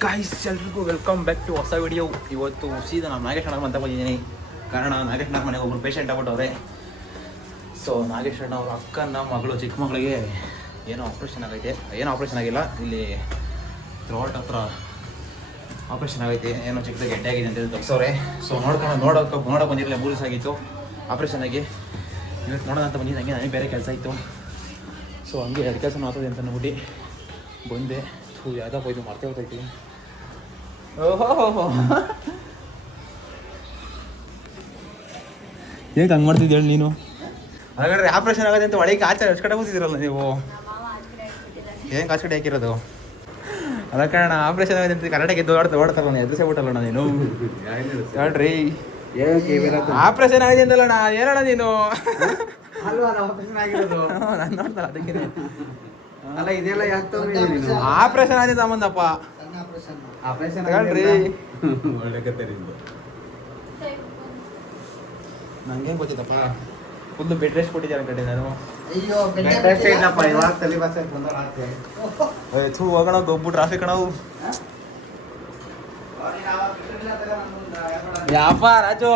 Guys ಎಲ್ರಿಗೂ welcome back to ಹೊಸ video. ಇವತ್ತು ಸೀದಾ ನಾನು ನಾಗೇಶ್ ಅಣ್ಣ ಅಂತ ಬಂದಿದ್ದೀನಿ. ಕಾರಣ ನಾಗೇಶ್ ಅಣ್ಣ ಮನೆಗೆ ಒಬ್ಬರು ಪೇಷಂಟ್ ಆಗ್ಬಿಟ್ಟವ್ರೆ. ಸೊ ನಾಗೇಶ್ ಅಣ್ಣ ಅವ್ರ ಅಕ್ಕನ ಮಗಳು ಚಿಕ್ಕ ಮಗಳಿಗೆ ಏನೋ ಆಪ್ರೇಷನ್ ಆಗೈತೆ. ಏನೋ ಆಪ್ರೇಷನ್ ಆಗಿಲ್ಲ, ಇಲ್ಲಿ ಥ್ರೋಟ್ ಹತ್ರ ಆಪ್ರೇಷನ್ ಆಗೈತೆ. ಏನೋ ಚಿಕ್ಕದಾಗಿ ಗೆಡ್ಡೆ ಆಗಿದೆ ಅಂತ ಹೇಳಿ ತಗ್ಸವ್ರೆ. ಸೊ ನೋಡೋಕೆ ಬಂದಿರಲಿಲ್ಲ, 3 ದಿವಸ ಆಗಿತ್ತು ಆಪ್ರೇಷನ್ ಆಗಿ. ಇವತ್ತು ನೋಡೋಣ ಅಂತ ಬಂದಿದ್ದು. ಹಂಗೆ ನನಗೆ ಬೇರೆ ಕೆಲಸ ಇತ್ತು. ಸೊ ಹಂಗೆ ಎರಡು ಕೆಲಸ ಆಗ್ತದೆ ಅಂತ ಅಂದ್ಬಿಟ್ಟು ಬಂದೆ. ಯಾವ್ದಪ್ಪ ಇದು ಮರ್ತೇ ಹೋಗ್ತೈತಿ. ಓಹೋ ಹೇಗೆ ಹಂಗೆ ಮಾಡ್ತಿದ್ದಿ ಹೇಳಿ ನೀನು? ಹಾಗಾದ್ರೆ ಆಪ್ರೇಷನ್ ಆಗೋದೆ ಅಂತ ಒಳಗೆ ಆಚೆ ಕಡೆ ಕೂತಿದ್ದೀರಲ್ಲ ನೀವು. ಏನು ಕಾಚುಕಡೆ ಹಾಕಿರೋದು? ಅದ ಕಾರಣ ಆಪ್ರೇಷನ್ ಆಗಿದೆ ಅಂತ ಕರೆಕ್ಟಾಗಿ ಓಡ್ತಾರಲ್ಲ, ಎದುರಿಸೇ ಬಿಟ್ಟಲ್ಲ ನೀನು. ಹೇಳ್ರಿ ಆಪ್ರೇಷನ್ ಆಗಿದೆ ಅಂತಲ್ಲಣ್ಣ, ಏನಣ್ಣ ನೀನು? ನಾನು ನೋಡ್ತಾರ ಅದಕ್ಕೆ ಅಲ್ಲ ಇದೆಲ್ಲ ಆಪರೇಷನ್ ಆಗಿದೆ ಸಂಬಂಧಪ್ಪ. ಹೇಳ್ರಿ ನಂಗೇನು ಗೊತ್ತಿತ್ತಪ್ಪ. ಫುಲ್ ಬೆಡ್ ರೆಸ್ಟ್ ಕೊಟ್ಟಿದ್ದಾರೆ ಕಡೆ ನಾನು. ಹೋಗೋಣ ಗೊಬ್ಬು ಟ್ರಾಫಿಕ್ ನಾವು. ಯಾಪ ರಾಜು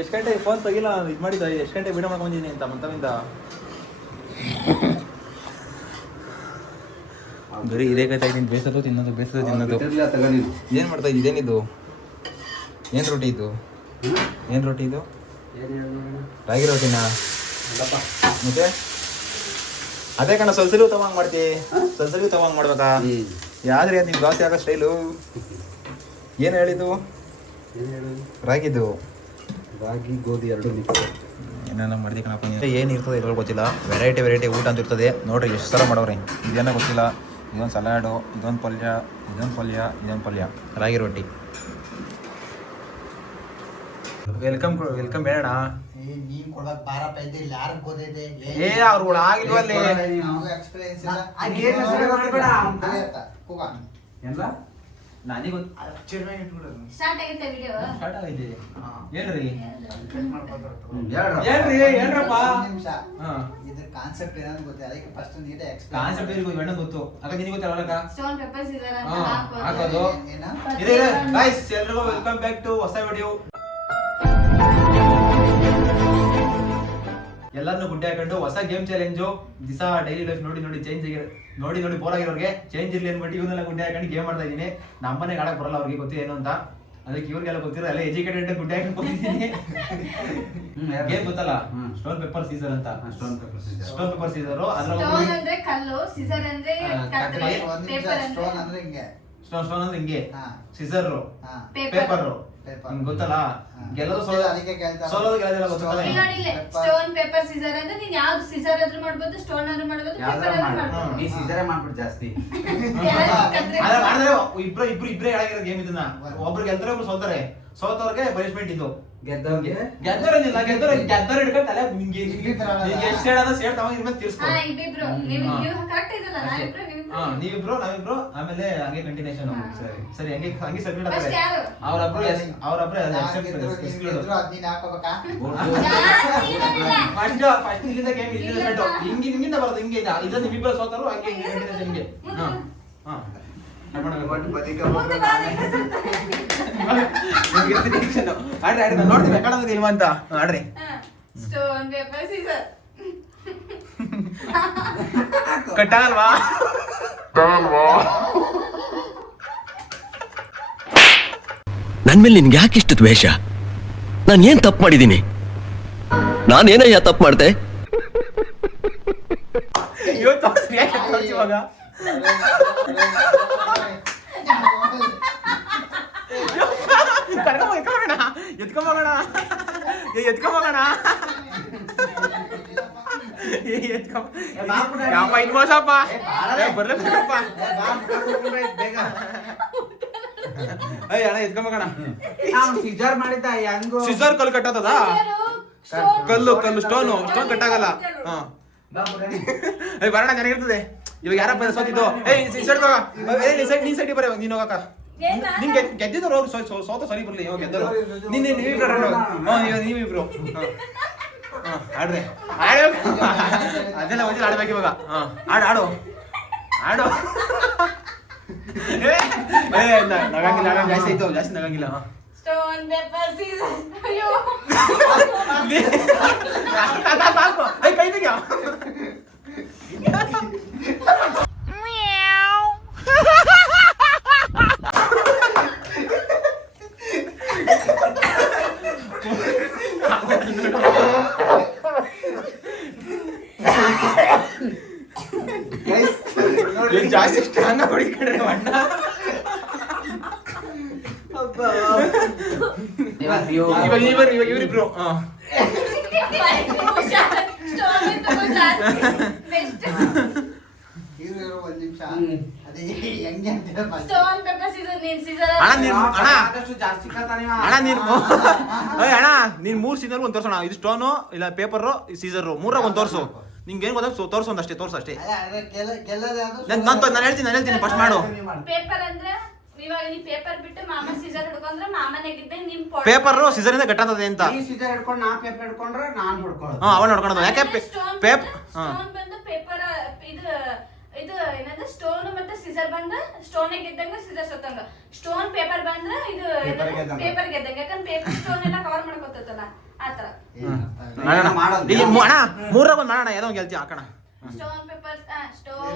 ಎಷ್ಟು ಗಂಟೆಗೆ ಫೋನ್ ತೆಗಿಲ್ಲ, ನಾನು ಇದು ಮಾಡಿದ್ದ ಎಷ್ಟು ಗಂಟೆಗೆ ವಿಡಿಯೋ ಮಾಡ್ಕೊಂಡಿದ್ದೀನಿ ಅಂತ ಮಂತವಿಂದ. ಬರೀ ಇದೇ ಕೈತಾ ಇದ್ದೀನಿ. ಬೇಸತ್ತು ತಿನ್ನೋದು ಏನು ಮಾಡ್ತಾ ಇದ್ದೀನಿ? ಇದೇನಿದು? ಏನು ರೊಟ್ಟಿ ಇದು? ಏನು ರೊಟ್ಟಿ ಇದು? ರಾಗಿ ರೊಟ್ಟಿನಾ? ಮತ್ತೆ ಅದೇ ಕಣ ಸಲ್ಸರಿಗೂ ತಗೊಂಡ್ ಮಾಡ್ತಿ. ಸಲ್ಸರಿಗೂ ತಗೊಂಡ್ ಮಾಡ್ಬೇಕಾ? ಯಾವ್ದ್ರಿ ಅದು ನಿಮ್ಗೆ ಜಾಸ್ತಿ ಆಗೋ ಸ್ಟೈಲು? ಏನು ಹೇಳಿದ್ದು? ರಾಗಿದು ರಾಗಿ ಗೋಧಿ ಎರಡು ಮಿಕ್ಸ್ ಏನೇನೋ ಮಾಡಿದೆ ಕಣಪ್ಪ. ಏನು ಇರ್ತದೆ ಇದ್ರಲ್ಲಿ ಗೊತ್ತಿಲ್ಲ. ವೆರೈಟಿ ಊಟ ಅಂತ ಇರ್ತದೆ ನೋಡ್ರಿ. ಎಷ್ಟು ಸಲ ಮಾಡೋರಿ ಇದೇನೋ ಗೊತ್ತಿಲ್ಲ. ಇದೊಂದು ಸಲಾಡು, ಇದೊಂದು ಪಲ್ಯ, ರಾಗಿ ರೊಟ್ಟಿ. ವೆಲ್ಕಮ್ ಬೇಡ. ನೀನ್ ಕೊಡಕ್ ಬಾರಪ್ಪ ಇದೆ, ಯಾರು ಗೊತ್ತಿದೆ? ಅವ್ರುಗಳು ಆಗಿಲ್ವಲ್ಲಿ. ನನಗೆ ಸ್ಟಾರ್ಟ್ ಆಗೈತೆ ವಿಡಿಯೋ. ಸ್ಟಾರ್ಟ್ ಆಗಿದೆ. ಹೇಳ್ರಿ ಇದ್ರ ಕಾನ್ಸೆಪ್ಟ್ ಏನಂತ ಗೊತ್ತಿಲ್ಲ, ಅದಕ್ಕೆ ಫಸ್ಟ್ ನೀಟಾಗಿ ಎಕ್ಸ್ಪ್ಲೇನ್. ಕಾನ್ಸೆಪ್ಟ್ ಏನು ಗೊತ್ತು? ಅಕ್ಕ ನಿನಗೆ ಗೊತ್ತಲ್ಲ? ಸ್ಟೋನ್ ಪೇಪರ್ಸ್ ಇದರ ಅಂತ ಹಾಕೋದು. ಗೈಸ್ ಎಲ್ರಿಗೂ ವೆಲ್ಕಮ್ ಬ್ಯಾಕ್ ಟು ಹೊಸ ವಿಡಿಯೋ. ಎಲ್ಲರನ್ನು ಗುಡ್ಡೆ ಹಾಕೊಂಡು ಹೊಸ ಗೇಮ್ ಚಾಲೆಂಜು. ದಿವಸ ಡೈಲಿ ಲೈಫ್ ನೋಡಿ ಚೇಂಜ್ ನೋಡಿ ಬೋರ್ ಆಗಿರೋರಿಗೆ ಚೇಂಜ್ ಇರ್ಲಿ ಅಂದ್ಬಿಟ್ಟು ಇವನ್ನೆಲ್ಲ ಗುಡ್ಡೆ ಹಾಕೊಂಡು ಗೇಮ್ ಮಾಡ್ತಾ ಇದ್ದೀನಿ. ನಮ್ಮನೆಗೆ ಆಡಕ್ ಬರಲ್ಲ, ಅವ್ರಿಗೆ ಗೊತ್ತಿಲ್ಲ ಏನು ಅಂತ. ಅದಕ್ಕೆ ಇವ್ರಿಗೆಲ್ಲ ಗೊತ್ತಿರೋ ಎಲ್ಲ ಎಜುಕೇಟೆಡ್ ಗುಡ್ಡೆ ಹಾಕೊಂಡು ಬಂದಿದ್ದೀನಿ. ಗೇಮ್ ಗೊತ್ತಲ್ಲ, ಸ್ಟೋನ್ ಪೇಪರ್ ಸೀಸರ್ ಅಂತ. ಸ್ಟೋನ್ ಪೇಪರ್ ಸೀಸರ್ ಅಂದ್ರೆ ಕಲ್ಲು, ಸಿಸರ್ ಅಂದ್ರೆ ಕತ್ತರಿ, ಪೇಪರ್ ಸ್ಟೋನ್ ಅಂದ್ರೆ ಹಿಂಗೆ, ಸ್ಟೋನ್ ಅಂದ್ರೆ ಹಿಂಗೆ, ಸಿಸರ್ ಪೇಪರ್ ಗೊತ್ತಲ್ಲ. ಗೆಲ್ಲೋದು ಸೋಲೋದು ಗೆಲ್ಲೋದಿಲ್ಲ ಗೊತ್ತಲ್ಲ. ಸ್ಟೋನ್ ಪೇಪರ್ ಸಿಸರ್ ಅಂದ್ರೆ ನೀನ್ ಯಾವ್ದು ಸಿಸರ್ ಆದ್ರೂ ಮಾಡ್ಬೋದು, ಸ್ಟೋನ್ ಆದ್ರೂ ಮಾಡ್ಬೋದು, ಪೇಪರ್ ಆದ್ರೂ ಮಾಡ್ಬೋದು. ನೀ ಸೀಸರೇ ಮಾಡ್ಬಿಟ್ಟು ಜಾಸ್ತಿ. ಇಬ್ರೇ ಹೇಳಾಗಿರೋ ಗೇಮ್ ಇದನ್ನ. ಒಬ್ರು ಗೆಲ್ತಾರೆ, ಒಬ್ರು ಸೋಲ್ತಾರೆ. ಸೋತವ್ರಿಗೆ ಪನಿಷ್ಮೆಂಟ್ ಇದು. ಗೆದ್ದವ್ರು ಹಿಡ್ಕೊಂಡು ತಲೆ ಎಷ್ಟು ಹೇಳೋದ ಸೇಡ್ ತಗೊಂಡ್ ತೀರ್ಸ್ಕೊ. ನೀವಿಬ್ರು ನಾವಿಬ್ರು ಆಮೇಲೆ ಹಂಗೆ ಕಂಟಿನ್ಯೂಷನ್. ಸರಿ ಹಂಗೆ ಸಬ್ಮಿಟ್ ಆಗ್ತದೆ. ಅವರೊಬ್ರು ಫಸ್ಟ್ ಇಲ್ಲಿಂದ ಗೇಮ್ ಇಲ್ಲಿಂದ ಹಿಂಗಿಂದ ಬರೋದು. ಹಿಂಗೆ ಇದನ್ನ ನಿಮ್ಮಿಬ್ಬರು ಸೋತರು ಹಂಗೆ ಹಿಂಗೆ. ನೋಡ್ತೀವಿ ಕನ್ನಡದ ಇಲ್ವಾ ಅಂತ. ಆಡ್ರಿ ಸ್ಟೋನ್ ಪೇಪರ್ ಸಿಸರ್. ಕಟ್ಟಾಗಲ್ವಾ? ನನ್ ಮೇಲೆ ನಿನ್ಗೆ ಯಾಕಿಷ್ಟು ದ್ವೇಷ? ನಾನು ಏನ್ ತಪ್ಪು ಮಾಡಿದ್ದೀನಿ? ನಾನೇನಯ್ಯ ತಪ್ಪು ಮಾಡ್ದೆ? ಇವಾಗ ಎತ್ಕೊಂಬೋಗೋಣ. ಸಿಸರ್ ಕಲ್ಲು ಕಟ್ಟದ? ಕಲ್ಲು ಸ್ಟೋನ್ ಕಟ್ಟಾಗಲ್ಲ. ಬರೋಣ ಚೆನ್ನಾಗಿರ್ತದೆ. ಇವಾಗ ಯಾರಪ್ಪ ಸೋತಿದ್ದು? ನೀನ್ ಸೈಡ್ ಬರ, ನೀನ್ ಹೋಗಕ್ಕ. ನಿನ್ ಗೆದ್ದಿದ್ರು ಅವ್ರು ಸೋತ ಸರಿ ಬರ್ಲಿ. ಇವಾಗ ಗೆದ್ದರು ನೀವಿಬ್ರು. ಆಡ್ರಿ ಅದೆಲ್ಲ ಆಡ್ಬೇಕು ಇವಾಗ. ಆಡು ನಗಂಗಿಲ್ಲ ಜಾಸ್ತಿ ಆಯ್ತು ಜಾಸ್ತಿ ನಗಂಗಿಲ್ಲ ಸ್ಟೋನ್ ಪೇಪರ್ ಸೀಸರ್. ಅಯ್ಯೋ ಕೈ ತೆಗಿಯ ಜಾಸ್ತಿ ಸ್ಟ್ರಾಂಗ್ ಹೊಡಿಕೊಂಡ್ರೆ ಅಣ್ಣ. ಇವ್ರಿಬ್ರು ಸ್ಟೋನ್ ಜಾಸ್ತಿ ಬೆಸ್ಟ್. ಇರು ಒಂದ್ ನಿಮಿಷ. ಅದೇ ಹೆಂಗೆ ಅಂತ ಹೇಳಿ ಸ್ಟೋನ್ ಪೇಪರ್ ಸೀಸರ್. ನೀನ್ ಸೀಸರ್ ಅಣ್ಣ ನೀನ್ ಅಣ್ಣ ಜಾಸ್ತಿ ಅಣ್ಣ ನೀನ್ ಅಣ್ಣ ನೀನ್ 3 ಸೀಸರ್ ಒಂದ್ ತೋರ್ಸೋಣ. ಇದು ಸ್ಟೋನು ಇಲ್ಲ ಪೇಪರ್ ಸೀಸರ್ ಮೂರಾಗ ಒಂದ್ ತೋರ್ಸು. ನಿಂಗೆ ಏನ್ ಗೊತ್ತ ತೋರ್ಸು ಒಂದಷ್ಟೇ ತೋರ್ಸು ಅಷ್ಟೇ. ನಾನು ಹೇಳ್ತೀನಿ ಫಸ್ಟ್ ಮಾಡು. ಪೇಪರ್ ಅಂದ್ರೆ ಇವಾಗ ನೀ ಪೇಪರ್ ಬಿಟ್ಟು ಮಾಮ ಸೀಸರ್ ಹಿಡ್ಕೊಂಡ್ರೆ ಮಾಮನೆಗಿದ್ದೆ ನಿಮ್ ಪೇಪರ್ ಸೀಸರ್ ಇಂದ ಗಟ್ಟಾಗ್ತದೆ ಅಂತ. ಈ ಸೀಸರ್ ಹಿಡ್ಕೊಂಡು ನಾ ಪೇಪರ್ ಹಿಡ್ಕೊಂಡ್ರೆ ನಾನ್ ಹಿಡ್ಕೊಳ್ಳೋದು. ಹಾ ಅವನ್ ನೋಡ್ಕೊಳ್ಳೋದು. ಯಾಕೆ ಪೇಪರ್ ಸ್ಟೋನ್ ಬಂದು ಪೇಪರ್ ಇದು ಇದು ಏನದು ಸ್ಟೋನ್ ಮತ್ತೆ ಸೀಸರ್ ಬಂದು ಸ್ಟೋನ್ ಗೆದ್ದಂಗ ಸೀಸರ್ ಸತ್ತಂಗ. ಸ್ಟೋನ್ ಪೇಪರ್ ಬಂದ್ರೆ ಇದು ಪೇಪರ್ ಗೆದ್ದಂಗ. ಯಾಕಂದ್ರೆ ಪೇಪರ್ ಸ್ಟೋನ್ ಎಲ್ಲ ಕವರ್ ಮಾಡ್ಕೊತಲ್ಲ ಆತರ. ಮಾಡೋದು ಅಣ್ಣ ಮೂರಾಗ ಒಂದ್ ಮಾಡೋಣ. ಏನೋ ಗೆಲ್ತಿ ಹಾಕೋಣ. Stone paper stone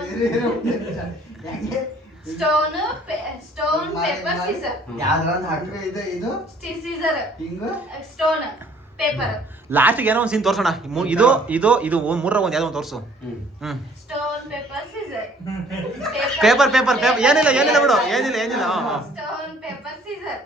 stone paper scissor. ಯಾವ್ದ್ರಂದ್ ಹಾಕ್ರೆ ಇದು ಇದು ಸೀಸರ್ ಹಿಂಗ ಸ್ಟೋನ್ ಪೇಪರ್. ಲಾಸ್ಟ್ಗೆ ಏನೋ ಒಂದ್ ಸೀನ್ ತೋರ್ಸೋಣ. ಇದು ಇದು ಇದು ಮೂರಾಗ ಒಂದ್ ಯಾವ್ದೋ ಒಂದ್ ತೋರ್ಸು. Stone paper scissor. Paper paper paper ಏನಿಲ್ಲ ಬಿಡು. ಏನಿಲ್ಲ ಸ್ಟೋನ್ ಪೇಪರ್ ಸೀಸರ್.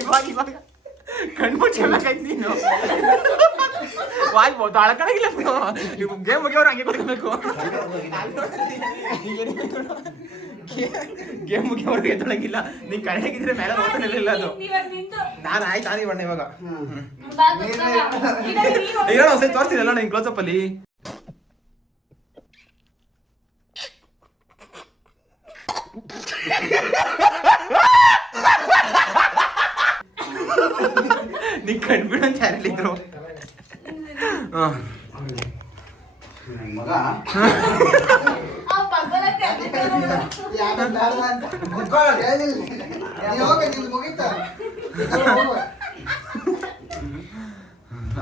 ಇವಾಗ ಕಣ್ಮುಚ್ಚಬೇಕಾಯ್ತು ನೀನು. ವಾಯ್ಬೋದು ಅಳ್ಕಣಗಿಲ್ಲ. ಗೇಮ್ ಮುಗಿಯವ್ರು ಹಂಗೆ ಕೊಡ್ಕೋಬೇಕು. ಗೇಮ್ ಮುಗಿಯವ್ರಿಗೆ ಎತ್ತೊಳಗಿಲ್ಲ. ನೀನ್ ಕಣ್ಣಾಗಿದ್ರೆ ಮೇಲೆ ನೋಡ್ತಾನಿಲ್ಲ ಅದು. ನಾನು ಆಯ್ತು ಆನಿ ಬಣ್ಣ ಇವಾಗ. ಹೇಳೋ ಒಂದ್ಸರಿ ತೋರಿಸ್ತೀನಿ ಅಲ್ಲ ನಿನ್ ಕ್ಲೋಸಪ್ ಅಲ್ಲಿ. ನೀ ಕಣ್ಬಿಡು ಅಂತ ಯಾರಿದ್ರು. ಮಗ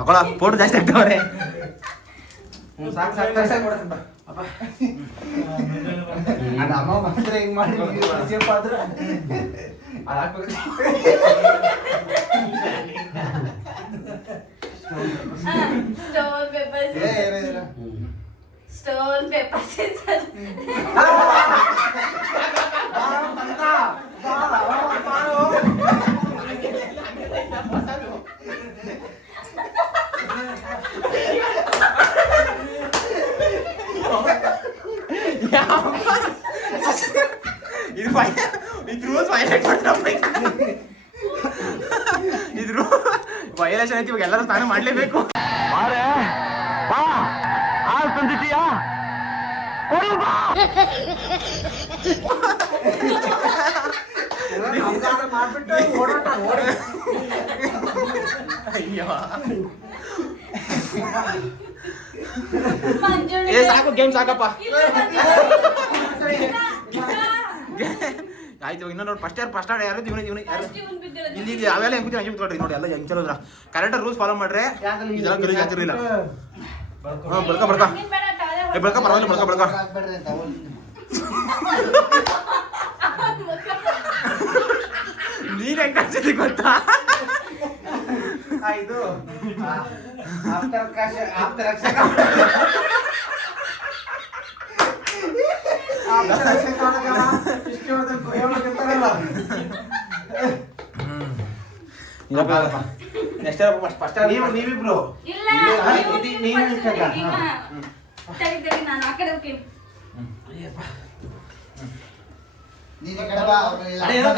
ಅಕೊಳ ಫೋಟೋ ಜಾಸ್ತಿ ಆಗ್ತಾವ್ರೆ. ಅಮ್ಮ ಮಾತ್ರ ಹಿಂಗ್ ಮಾಡಿ stone paper stone paper scissor. ಇದು ವೈಲೇಟ್ ಇದ್ರು ವೈಲೇಷನ್ ಐತಿ. ಇವಾಗ ಎಲ್ಲರೂ ಸ್ನಾನ ಮಾಡ್ಲೇಬೇಕು. ಮಾಡ್ಬಿಟ್ಟು ಓಡೋಟ ಓಡಿ. ಅಯ್ಯೋ ಮಂಜುಳಿ ಏ ಸಾಕು ಗೇಮ್ ಸಾಕಪ್ಪ. ಆಯ್ತು ಇವಾಗ ಇನ್ನೊಂದು ಫಸ್ಟ್ ಯಾರು ಇವನು ಇಲ್ಲಿ ಅವೆಲ್ಲ ಹೆಂಗ್ ಕೂತಿ ಹಂಗೆ ಕೂತ್ಕೊಳ್ರಿ ನೋಡಿ. ಎಲ್ಲ ಹೆಂಗ್ ಚಲೋದ್ರ ಕರೆಕ್ಟಾಗಿ ರೂಲ್ಸ್ ಫಾಲೋ ಮಾಡ್ರೆ ಇದೆಲ್ಲ ಗಲೀಜ್ ಆಗ್ತಿರ್ಲಿಲ್ಲ. ಬಳ್ಕ ಪರವಾಗಿಲ್ಲ ಬಳ್ಕ ನೀನ್ ಹೆಂಗ್ ಕಾಣಿಸ್ತಿ ಗೊತ್ತಾ? ಇದು ನೀವಿಬ್ರು ಇಲ್ಲ ನಾನು ಆ ಕಡೆ ಹೋಗ್ತೀನಿ.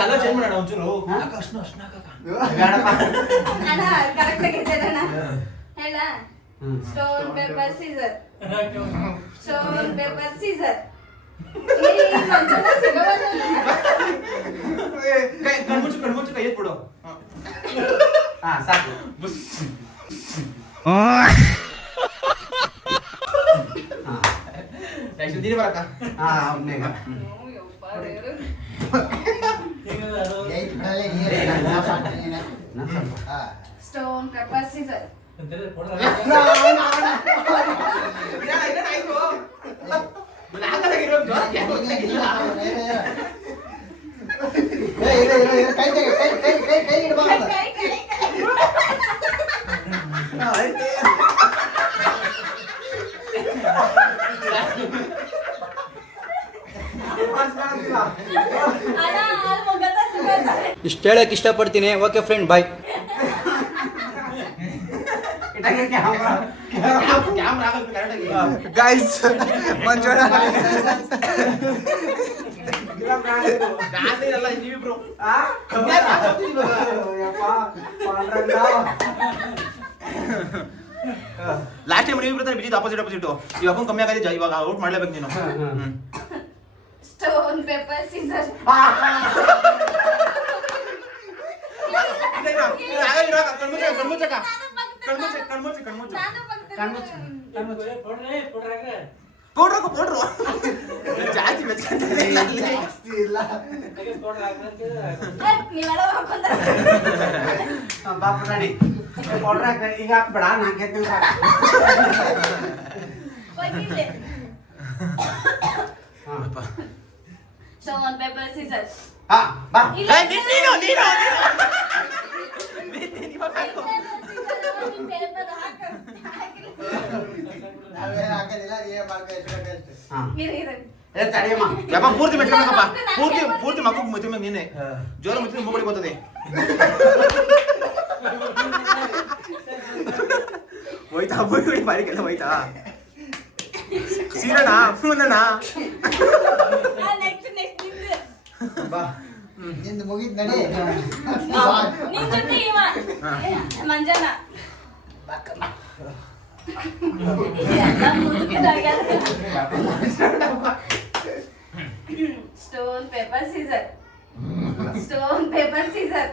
ಕಲರ್ ಚೇಂಜ್ ಮಾಡೋಣ ಒಂಚೂರು. ಅಣ್ಣ ಕರೆಕ್ಟ್ ಆಗಿದ್ದೇನೆ ಹೇಳ. Stone paper scissor stone paper scissor. ಕಣ್ಮುಚ್ಚು ಕೈ ಎತ್ಬಿಡು. ಹಾ ಸಾಕು. ನೀನು ಬರಕ್ಕ. ಹಾ ಅವ್ನೇಗ ಸ್ಟೋನ್ ಪೇಪರ್ ಸೀಸರ್. ಇಷ್ಟು ಹೇಳಕ್ ಇಷ್ಟಪಡ್ತೀನಿ. ಓಕೆ ಫ್ರೆಂಡ್, ಬಾಯ್. ಗೈಸ್ ಮಂಜುಳ ನೀವಿಬ್ರು ಲಾಸ್ಟ್ ಟೈಮ್ ನೀವಿಬ್ರು ಬಿದ್ದಿದ್ದು ಆಪೋಸಿಟ್ ಇವಾಗ ಕಮ್ಮಿ ಆಗದೆ. ಇವಾಗ ಔಟ್ ಮಾಡ್ಲೇಬೇಕು ನೀನು. Stone paper Caesar. ಪೌಡ್ರು ಜಾಸ್ತಿ ಇಲ್ಲ. ನೀವೆಲ್ಲ ಹಾಕೊಂಡ್ರೆ ಬಾಪು ರೆಡಿ ಈಗ ಹಾಕ್ಬೇಡ. ನಾಲ್ಕು ಎತ್ತಿಲ್ಲ ಹೋಗಿದ್ದೆ. Stone paper scissor. ಹಾ ಬಾ. ನಾವೇನ್ ಹಾಕೋದಿಲ್ಲ, ನೀವೇ ಮಾಡ್ಕೊ. ಏ ತಡಿಯಮ್ಮ. ಯಪ್ಪ ಪೂರ್ತಿ ಮೆಟ್ಕೊಬೇಕಪ್ಪ. ಪೂರ್ತಿ ಮಕ್ಕಳು ಮುಚ್ಚಬೇಕು ನೀನೆ. ಜೋರ ಮುಚ್ಚಿದ್ರೆ ಮುಗುಳಿ ಬರ್ತದೆ. ಹೋಯ್ತಾ ಮುಗುಳಿ ಬಾರಿಕೆಲ್ಲ ಹೋಯ್ತಾ. ಸೀರಣ್ಣ ಮುಂದಣ್ಣ. ಬಾ. ನಿಂದು ಮುಗಿದ್ ನಡಿ. ನಿನ್ ಜೊತೆ ಇವ ಮಂಜನ. Stone paper scissor. Stone paper scissor.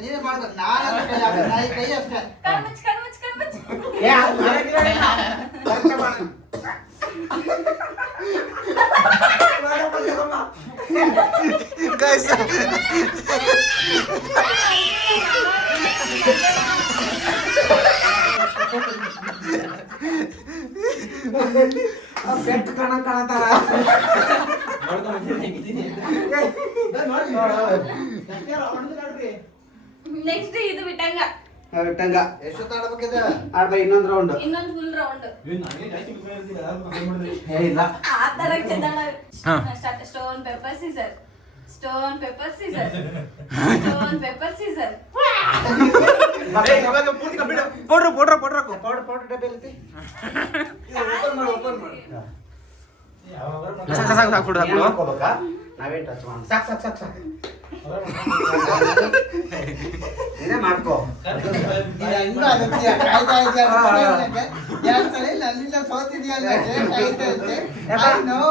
ನೀನೇ ಮಾಡ್ಕೊ. ನಾನು ಕೈ ಅಷ್ಟೇ. ಕಣ್ಮುಚ್ಚ್. ಗೈಸ್ ಬೆಟ್ ಕಾಣತಾರ. ನೆಕ್ಸ್ಟ್ ಇದು ಬಿಟ್ಟಂಗ. ಬಿಟ್ಟಂಗ ಎಷ್ಟೊತ್ತು ಆಡ್ಬೇಕಿದೆ? ಆಡ್ಬಾ ಇನ್ನೊಂದು ರೌಂಡ್. ಇನ್ನೊಂದು ಫುಲ್ ರೌಂಡ್. ಇಲ್ಲ ಆ ತರ stone paper scissor. Stone paper scissor. Stone paper scissor. ಪೂರ್ತಿ ಕಂಪ್ಲೀಟ್. ಪೌಡ್ರು ಪೌಡರ್ ಡಬ್ಬಿ ಇರುತ್ತೆ. ಓಪನ್ ಮಾಡು. ಸಾಕು ಏನ್ ಮಾಡ್ಕೋಬೇಕಾ? ನಾವೇ ಟಚ್ ಮಾಡೋಣ. ಸಾಕು. ನೀನೇ ಮಾಡ್ಕೋ. ಇನ್ನೂ ಅದಕ್ಕೆ ಕಾಯ್ತಾ ಇದ್ದೆ. ಎರಡು ಸಲ ನನ್ನಿಂದ ಸೋತಿದ್ಯಲ್ಲ, ಕಾಯ್ತಾ ಇದ್ದೆ. I know,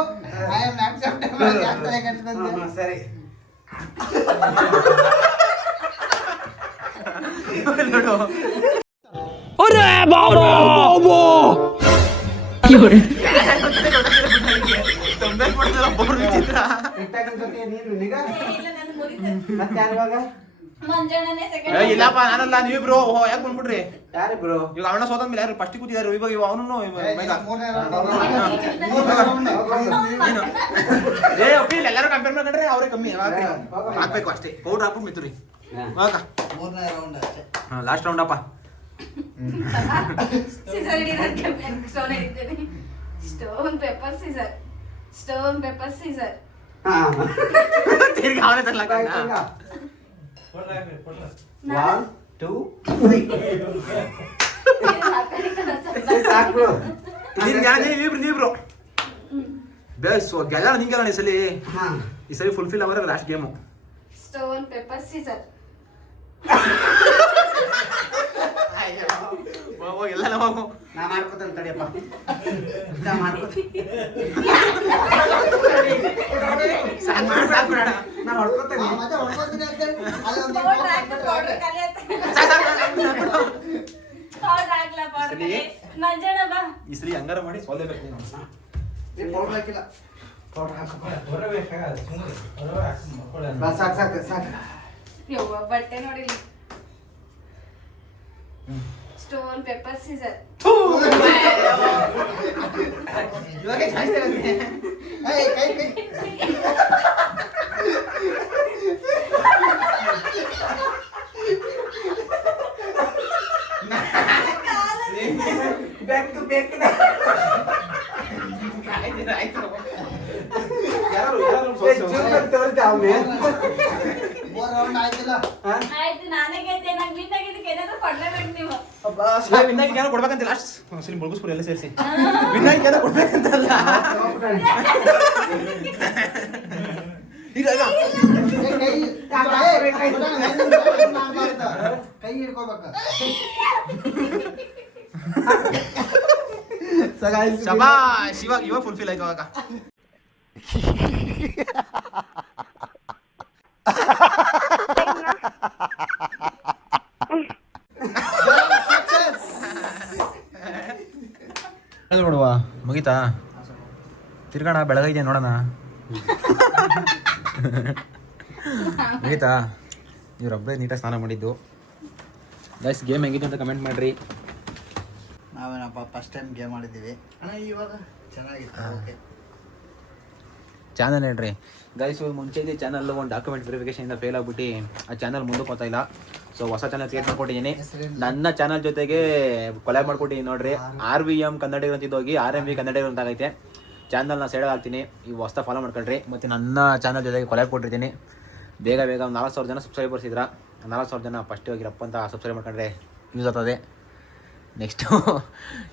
I am acceptable. ಯಾಕೆ ತಲೆ ಕೆಡ್ಸ್ಕೊಂಡೆ? ಸರಿ ನೋಡು. ಇಟ್ಟಾಗಲ್ ಜೊತೆ ನೀನು ನಿನಗ ಇಲ್ಲ ನನ್ ಮುರಿತು. ಮತ್ತೆ ಯಾರು ಇವಾಗ? ಮಂಜಣ್ಣನೇ ಏ, ಸೆಕೆಂಡ್. ಇಲ್ಲಪ್ಪ ನಾನಲ್ಲ ನೀವಿಬ್ರು. ಯಾಕೆ ಬಂದ್ಬಿಡ್ರಿ? ಯಾರಿಬ್ರು? ಈಗ ಅವನ ಸೋತ ಮೇಲೆ ಯಾರು ಫಸ್ಟ್ ಕೂತಿದಾರೆ. ಇವಾಗ ಅವನು ಮೂರನೇ round. ಏ ಅಪ್ಪಿ ಎಲ್ಲರೂ ಕಂಪೇರ್ ಮಾಡ್ಕೊಂಡ್ರೆ ಅವರೇ ಕಮ್ಮಿ. ಹಾಕ್ಬೇಕು ಅಷ್ಟೇ. ಪೌಡರ್ ಹಾಕ್ಬಿಟ್ಟು ಮಿತ್ತುರಿ. ಇವಾಗ ಮೂರನೇ ರೌಂಡ್ ಅಷ್ಟೇ. ಲಾಸ್ಟ್ ರೌಂಡ್ ಅಪ್ಪ. ಸೀಸರ್ ಹಿಡಿಯೋದಕ್ಕೆ ಸ್ಟೋನ್ ಹಿಡಿತೀನಿ. Stone paper scissor. Stone paper scissor. ಹಾ ತಿರ್ಗಿ ಅವನೇ ತರ್ಲಾಕ. 1 2 3 ಸಾಕು. ನೀವಿಬ್ರು ಬೇಸ್ ಗೆಲ್ಲ ನಿಂಗೆಲ್ಲ ಈ ಸಲಿ ಹಾ ಈ ಸಲಿ ಫುಲ್ಫಿಲ್ ಅವರ last game. Stone paper scissor. ಎಲ್ಲ ನಾವು ನಾ ಮಾಡ್ಕೊತೇನೆ ತಡಿಯಪ್ಪ. ನಾ ಮಾಡ್ಕೊತೀನಿ. ನಾ ಹೊಡ್ಕೊತೇನೆ. ಮತ್ತೆ ಹೊಡ್ಕೊತೀನಿ ಅಂತ ಹೇಳಿ ಅಲ್ಲಿ ಒಂದು ಪೌಡರ್ ಹಾಕ್ಬಿಟ್ಟು ಪೌಡರ್ ಖಾಲಿ ಆಯ್ತು. ಪೌಡರ್ ಹಾಕ್ಲಾ ಪೌಡರ್ ಖಾಲಿ. ಮಂಜಣ್ಣ ಬಾ. ಈ ಸಲಿ ಹಂಗಾರ ಮಾಡಿ ಸೋಲ್ಲೇಬೇಕು ನೀನು. ನೀನ್ ಪೌಡರ್ ಹಾಕಿಲ್ಲ. ಪೌಡರ್ ಹಾಕಪ್ಪ. ಬಾ, ಸಾಕು ಸಾಕು ಸಾಕು. ಯವ್ವ ಬಟ್ಟೆ ನೋಡಿಲ್ಲ. Stone paper scissor. ಇವಾಗ ಜಾಸ್ತಿ ಆಗುತ್ತೆ. ಏಯ್ ಕೈ ಕೈ ಬೆಕ್ಕು ಬೆಕ್ಕು. ತೋರಿಸ್ದೆ ಅವನೇ. 4 ರೌಂಡ್ ಆಯ್ತಿಲ್ಲ. ಆಯ್ತು ನಾನೇ ಗೆದ್ದೆ. ನಂಗೆ ವಿನ್ ಆಗಿದ್ದಕ್ಕೆ ಏನಾದ್ರು ಕೊಡ್ಲೇಬೇಕು ನೀವು. ವಿನ್ನಾಗಿ ಏನೋ ಕೊಡ್ಬೇಕಂತ ಲಾಸ್ಟ್ ಸಲಿ ಮುಳುಗಿಸ್ಬಿಡಿ ಎಲ್ಲ ಸೇರಿಸಿ. ವಿನ್ನಾಗಿ ಏನೋ ಕೊಡ್ಬೇಕಂತಲ್ಲ. ಈಗ ಏ, ಕೈ ಹಿಡ್ಕೋಬೇಕು. ಶಬಾಷ್, ಇವಾಗ ಫುಲ್ಫಿಲ್ ಆಯ್ತು ಅವಾಗ. ನೋಡುವ ಮುಗಿತಾ ತಿರ್ಗೋಣ, ಬೆಳಗೈತೆ ನೋಡೋಣ. ಮುಗಿತಾ? ಇವ್ರೊಬ್ಬರೇ ನೀಟಾಗಿ ಸ್ನಾನ ಮಾಡಿದ್ದು. ಗೈಸ್ ಗೇಮ್ ಹೆಂಗಿತ್ತು ಅಂತ ಕಮೆಂಟ್ ಮಾಡಿರಿ. ನಾವೇನಪ್ಪ ಫಸ್ಟ್ ಟೈಮ್ ಗೇಮ್ ಆಡಿದ್ದೀವಿ ಅಣ್ಣ. ಇವಾಗ ಚೆನ್ನಾಗಿತ್ತು. ಓಕೆ ಚಾನಲ್ ಹೇಳ್ರಿ ಗೈಸ್. ಮುಂಚೆ ಇದೆ ಚಾನಲ್ ಒಂದು ಡಾಕ್ಯುಮೆಂಟ್ ವೆರಿಫಿಕೇಶನ್ ಫೇಲ್ ಆಗ್ಬಿಟ್ಟು ಆ ಚಾನಲ್ ಮುಂದಕ್ಕೆ ಹೋಗ್ತಾ ಇಲ್ಲ. ಸೊ ಹೊಸ ಚಾನಲ್ ಕ್ರಿಯೇಟ್ ಮಾಡ್ಕೊಟ್ಟಿದ್ದೀನಿ. ನನ್ನ ಚಾನಲ್ ಜೊತೆಗೆ ಕೊಲಾಬ್ ಮಾಡ್ಕೊಟ್ಟಿದ್ದೀನಿ ನೋಡ್ರಿ. RVM ಕನ್ನಡಿಗರು ಅಂತಿದ್ದು ಹೋಗಿ RMV ಕನ್ನಡಿಗರು ಅಂತ ಆಗೈತೆ. ಚಾನಲ್ನ ಸೈಡಲ್ಲಿ ಹಾಕ್ತೀನಿ, ಈಗ ಹೊಸ ಫಾಲೋ ಮಾಡ್ಕೊಳ್ರಿ. ಮತ್ತು ನನ್ನ ಚಾನಲ್ ಜೊತೆಗೆ ಕೊಲಾಬ್ ಕೊಟ್ಟಿರ್ತೀನಿ. ಬೇಗ 4,000 ಜನ ಸಬ್ಸ್ಕ್ರೈಬರ್ಸ್ ಇದ್ರ. 4,000 ಜನ ಫಸ್ಟ್ ಹೋಗಿರಪ್ಪ ಅಂತ ಸಬ್ಸ್ಕ್ರೈಬ್ ಮಾಡ್ಕೊಂಡ್ರೆ ಯೂಸ್ ಆಗ್ತದೆ. ನೆಕ್ಸ್ಟು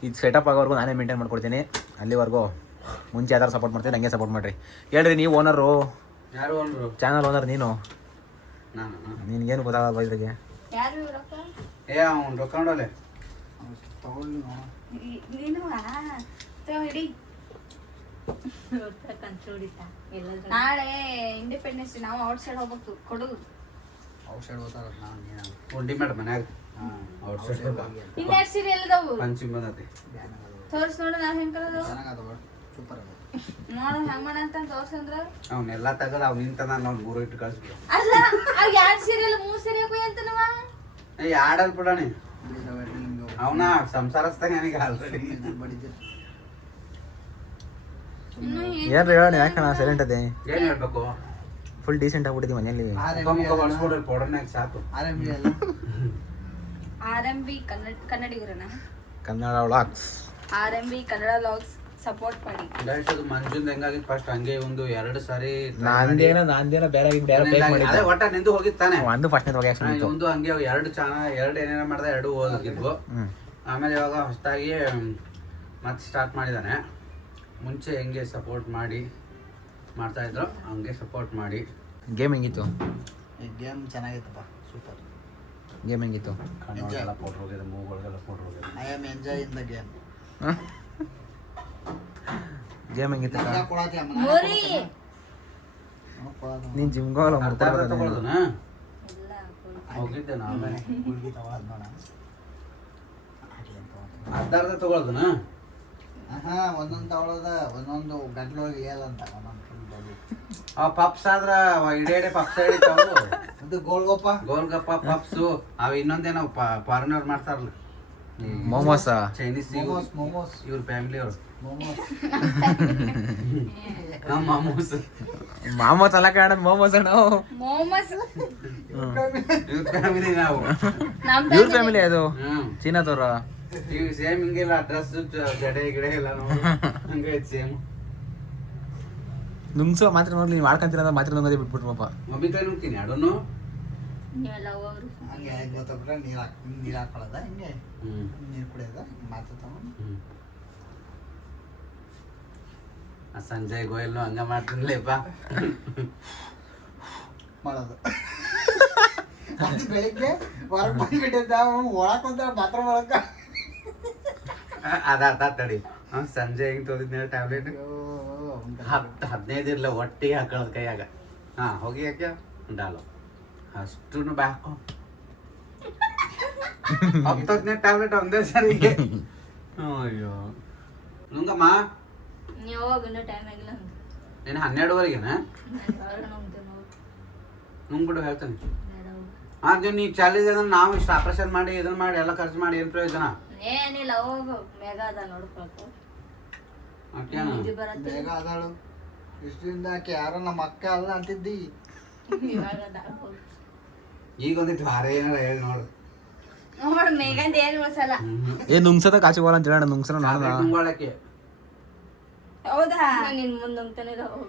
ಇದು ಸೆಟಪ್ ಆಗೋವರೆಗೂ ನಾನೇ ಮೇಂಟೈನ್ ಮಾಡ್ಕೊಡ್ತೀನಿ. ಅಲ್ಲಿವರೆಗೂ ಮುಂಚೆ ಯಾವ್ದಾರು ಸಪೋರ್ಟ್ ಮಾಡ್ತೀನಿ, ಹಂಗೆ ಸಪೋರ್ಟ್ ಮಾಡಿರಿ. ಹೇಳ್ರಿ, ನೀವು ಓನರು, ಯಾರು ಅಂದ್ರು? ಚಾನಲ್ ಓನರ್ ನೀನು. ನಾನು ನಿನ್ಗೇನು ಗೊತ್ತಾಗಲ್ಲ ಇದ್ರಿಗೆ. ಯಾರು ಇವರಪ್ಪ? ಏ ಅವ್ನು ರೊಕ್ಕೊಂಡೋಲೆ ತಗೊಳ್ಳಿ. ನೀನು ಹಿಡಿ. ನಾಳೆ ಇಂಡಿಪೆಂಡೆನ್ಸ್ ನಾವು ಔಟ್ ಸೈಡ್ ಹೋಗ್ಬೇಕು. ಕೊಡುದು ಔಷಧ ಓದ್ತಾರ ನಾವು ನೀನು ಉಂಡಿ ಮಾಡ ಮನ್ಯಾಗ ಔಟ್ಸೈಡ್ ಇನ್ನೆರಡು ಸೀರೆ ಎಲ್ಲದವು ಪಂಚಿಮ್ ಬಂದತಿ. ತೋರ್ಸ್ ನೋಡು. ನಾವ್ ಹೆಂಗ್ ಕಲದವು ಚೆನ್ನಾಗದವ. ಸೂಪರ್ ಅದ. ನೋಡು ಹೆಂಗ್ ಮಾಡ ಅಂತ ತೋರ್ಸಂದ್ರ. ಅವನ್ನೆಲ್ಲ ತಗದ ಅವ್ನು ನಿಂತದ ನಾವು 3 ಇಟ್ಟು ಕಳಿಸ್ಬಿಡು. ಅಲ್ಲ ಅವ್ 2 ಸೀರೆ ಅಲ್ಲ 3 ಸೀರೆ ಹಾಕೋ ಅಂತನವ. ಏ ಆಡಲ್ ಬಿಡಣಿ ಅವನ ಸಂಸಾರಸ್ತಾಗ ನನಗೆ ಆಲ್ರೆಡಿ ಏನ್ರಿ ಹೇಳೋಣ, ಯಾಕಣ್ಣ ಸೈಲೆಂಟ್ ಅದೇ? ಏನ್ ಹೇಳ್ಬೇಕು? ಫುಲ್ ಡೀಸೆಂಟ್ ಆಗ್ಬಿಟ್ಟಿದ್ವಿ ಮನೇಲಿ. ಬಳಸ್ಬಿಡ್ರಿ ಪೌಡರ್ನಾಗ ಸಾಕು. RMV ಕನ್ನಡಿಗರನ. Kannada vlogs. RMV Kannada vlogs support ಮಾಡಿ. ಗೈಸ್ ಅದು ಮಂಜುಂದ್ ಹೆಂಗಾಗಿತ್ತು ಫಸ್ಟ್ ಹಂಗೆ ಒಂದು 2 ಸಾರಿ ನಾಂದೇನ ಬೇರೆ ಬೇಕ್ ಅದೇ ಮಾಡಿದ್ದೆ. ಒಟ್ಟ ನಿಂದು ಹೋಗಿತ್ತಾನೆ. ಒಂದು ಫಸ್ಟ್ನೇ ಹೋಗಿ ಆಕ್ಷನ್ ಇತ್ತು. ಒಂದು ಹಂಗೆ 2 ಚಾನಲ್ 2 ಏನೇನ ಮಾಡ್ದೆ 2 ಹೋಗಿದ್ವು. ಆಮೇಲೆ ಇವಾಗ ಹೊಸದಾಗಿ ಮತ್ತೆ ಸ್ಟಾರ್ಟ್ ಮಾಡಿದಾನೆ. ಮುಂಚೆ ಹೆಂಗೆ ಸಪೋರ್ಟ್ ಮಾಡಿ ಮಾಡ್ತಾ ಇದ್ರು ಹಂಗೆ ಸಪೋರ್ಟ್ ಮಾಡಿ. ಗೇಮ್ ಹೆಂಗಿತ್ತು? ಗೇಮ್ ಚೆನ್ನಾಗಿತ್ತಪ್ಪ. ಸೂಪರ್ ಗೇಮ್ ಹೆಂಗಿತ್ತು? ಕಣ್ಣೊಳಗೆಲ್ಲ ಪೌಡ್ರ್ ಹೋಗಿದೆ, ಮೂಗೊಳಗೆಲ್ಲ ಪೌಡ್ರ್ ಹೋಗಿದೆ. I am enjoy in the game. Game ಹೆಂಗಿತ್ತು? ಮೋರಿ ನೀನ್ ಜಿಮ್ಗೋಲ್ಲ ಅರ್ಧ ತಗೊಳ್ದನ ಹೋಗಿದ್ದೆ ನಾವೇ. ಅರ್ಧ ತಗೊಳ್ದನ ಒಂದೊಂದು ತಗೊಳ್ಳೋದ ಒಂದೊಂದು ಗಂಟ್ಲು ಏದಂತ ಒಂದೊಂದು ಆ ಪಪ್ಸ್ ಆದ್ರ ಇಡೇ ಪಪ್ಸ್ ಹಿಡಿತಾವು. ಅದು ಗೋಲ್ಗಪ್ಪ ಗೋಲ್ಗಪ್ಪ ಪಪ್ಸು ಅವ್ ಇನ್ನೊಂದೇನೋ ಫಾರಿನರ್ ಮಾಡ್ತಾರಲ್ಲ ಮೋಮೋಸ. ಚೈನೀಸ್ ಮೋಮೋಸ್ ಇವ್ರ ಫ್ಯಾಮಿಲಿ ಅವ್ರು ಮೋಮೋಸ್ ಮಾಮೂಸ್ ಮಾಮೋಸ್ ಅಲ್ಲ ಕಾಣ, ಮೋಮೋಸ್ ಅಣ್ಣ. ಮೋಮಸ್ ಇವ್ರ ಫ್ಯಾಮಿಲಿ ನಾವು. ಇವ್ರ ಫ್ಯಾಮಿಲಿ ಅದು ಹ್ಮ್ ಚೀನಾದವ್ರ. ಇವ್ ಸೇಮ್ ಹಿಂಗೆಲ್ಲ ಡ್ರೆಸ್ ಜಡೆ ಗಿಡೆ ಎಲ್ಲ ನಾವು ಹಂಗೆ ಸೇಮ್. ನುಂಗ್ಸೋ ಮಾತ್ರ ನೋಡ್ಲಿ, ನೀವು ಮಾಡ್ಕೊಂತೀರ ಮಾತ್ರ ನುಂಗೋದೇ ಬಿಟ್ಬಿಟ್ರು ಪಾಪ. ಮಮ್ಮಿ ಕೈ ನುಗ್ತೀನಿ ಅಡೋನು ಹಂಗೆ ಗೊತ್ತಾಗ್ಬಿಟ್ರೆ ನೀರು ಹಾಕೊಳ್ಳೋದ ಹಿಂಗೆ ನೀರು ಕುಡಿಯೋದ ಮಾತು ತಗೊಂಡು ಆ ಸಂಜಯ್ ಗೋಯಲ್ನು ಹಂಗ ಮಾಡ್ತೀನಿಲ್ಲಪ್ಪ. ಮಾಡೋದು ಅದು ಬೆಳಿಗ್ಗೆ ಹೊರಗೆ ಬಂದ್ಬಿಟ್ಟಿದ್ದ ಒಳಕ್ ಒಂಥರ ಬಾತ್ರೂಮ್ ಒಳಕ ಅದ ತಡಿ ಸಂಜೆ ಹೆಂಗ್ ತೋರಿದ್ನ ಟ್ಯಾಬ್ಲೆಟ್ 10-15 ಇರ್ಲ ಒಟ್ಟಿಗೆ ಹಾಕೊಳ್ಳೋದು ಕೈಯಾಗ. ಹೋಗಿ ಯಾಕೆ ಡಾಲು ಅಷ್ಟು ಬ್ಯಾಕು 10-15 ಟ್ಯಾಬ್ಲೆಟ್ ಒಂದೇ ಸರಿಗೆ. ಅಯ್ಯೋ ನುಂಗಮ್ಮ ಟೈಮ್ ಆಗಿಲ್ಲ ನೀನು 12ವರೆಗೆನ ನುಂಗ್ಬಿಡು ಹೇಳ್ತಾನೆ. ಅದು ನೀ ಚಾಲೇಜ್ ಅಂದ್ರೆ ನಾವು ಇಷ್ಟು ಆಪರೇಷನ್ ಮಾಡಿ ಇದನ್ನ ಮಾಡಿ ಎಲ್ಲ ಖರ್ಚು ಮಾಡಿ ಏನು ಪ್ರಯೋಜನ? ಏನಿಲ್ಲ ಹೋಗು ಬೇಗ ಅದ ನೋಡ್ಕೊಳ್ಕೊ. ಬೇಗ ಅದಾಳು ಇಷ್ಟರಿಂದ ಆಕೆ ಯಾರೋ ನಮ್ಮ ಅಕ್ಕ ಅಲ್ಲ ಅಂತಿದ್ದಿ. ಈಗ ಒಂದಿಟ್ಟು ಹಾರೆ ಏನಾರ ಹೇಳಿ ನೋಡು. ನೋಡು ಮೇಘಂದ ಏನು ಉಳ್ಸಲ್ಲ. ನುಂಗ್ಸದ ಕಾಚಿ ಹೋಗಲ್ಲ ಅಂತ ಹೇಳೋಣ. ನುಂಗ್ಸನ ನಾನು ನುಂಗೋಳಕ್ಕೆ ಹೌದಾ ನಿನ್ ಮುಂದೆ ನುಂಗ್ತಾನೆ ಹೋಗು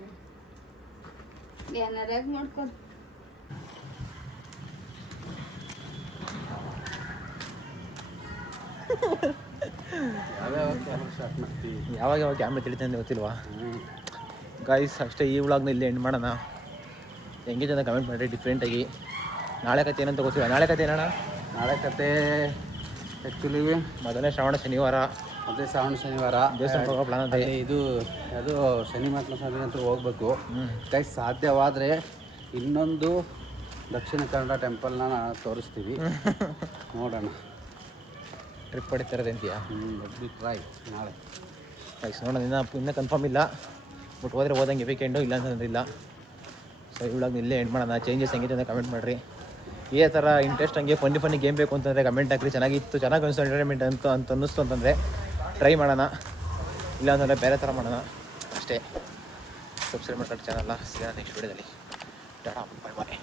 ಏನಾರ ಮಾಡ್ಕೊ. ಯಾವಾಗ ಯಾವಾಗ ಕ್ಯಾಮ್ರಾ ತಿಳಿತಂತ ಗೊತ್ತಿಲ್ವಾ ಗೈಸ್? ಅಷ್ಟೇ ಈ ವ್ಲಾಗ್ನ ಇಲ್ಲಿ ಎಂಡ್ ಮಾಡೋಣ. ಹೆಂಗೆ ಜನ ಕಮೆಂಟ್ ಮಾಡಿರಿ ಡಿಫ್ರೆಂಟಾಗಿ. ನಾಳೆ ಕತೆ ಏನಂತ ಗೊತ್ತಿಲ್ಲ. ನಾಳೆ ಕತೆ ಏನಣ್ಣ? ನಾಳೆ ಕತೆ ಆ್ಯಕ್ಚುಲಿ ಮೊದಲನೇ ಶ್ರಾವಣ ಶನಿವಾರ, ಮತ್ತೆ ಶ್ರಾವಣ ಶನಿವಾರ ದೇವಸ್ಥಾನಕ್ಕೆ ಹೋಗೋ ಪ್ಲಾನ್ ಅಂತ. ಇದು ಅದು ಶನಿ ಮತ್ತು ಸಂಜೆ ಅಂತ ಹೋಗ್ಬೇಕು ಗೈಸ್. ಸಾಧ್ಯವಾದರೆ ಇನ್ನೊಂದು ದಕ್ಷಿಣ ಕನ್ನಡ ಟೆಂಪಲ್ನ ತೋರಿಸ್ತೀವಿ, ನೋಡೋಣ. ಟ್ರಿಪ್ ಹೊಡಿತಾರದೆ ಅಂತೀಯಾ? ಟ್ರೈ ನಾಳೆ ಗೈಸ್ ನೋಡೋಣ. ಇನ್ನೂ ಕನ್ಫರ್ಮ್ ಇಲ್ಲ, ಬಟ್ ಹೋದರೆ ಹೋದಂಗೆ ವೀಕೆಂಡು, ಇಲ್ಲ ಅಂತಂದ್ರೆ ಇಲ್ಲ. ಸೊ ಇವಾಗ ಇಲ್ಲೇ ಎಂಡ್ ಮಾಡೋಣ. ಚೇಂಜಸ್ ಹೆಂಗಿದೆ ಅಂತ ಕಮೆಂಟ್ ಮಾಡಿರಿ. ಇದೇ ಥರ ಇಂಟ್ರೆಸ್ಟ್ ಹಂಗೆ ಫನ್ನಿ ಗೇಮ್ ಬೇಕು ಅಂತಂದರೆ ಕಮೆಂಟ್ ಹಾಕಿರಿ. ಚೆನ್ನಾಗಿತ್ತು, ಚೆನ್ನಾಗಿ ಅನಿಸ್ತು, ಎಂಟರ್ಟೈನ್ಮೆಂಟ್ ಅಂತ ಅನ್ನಿಸ್ತು ಅಂತಂದರೆ ಟ್ರೈ ಮಾಡೋಣ. ಇಲ್ಲ ಅಂತಂದರೆ ಬೇರೆ ಥರ ಮಾಡೋಣ ಅಷ್ಟೇ. ಸಬ್ಸ್ಕ್ರೈಬ್ ಮಾಡ್ಕೊಂಡು ಚಾನಲ್ನ ಸಿಗೋಣ ನೆಕ್ಸ್ಟ್ ವೀಡಿಯೋದಲ್ಲಿ. ಟಾಟಾ ಬಾಯ್ ಬಾಯ್.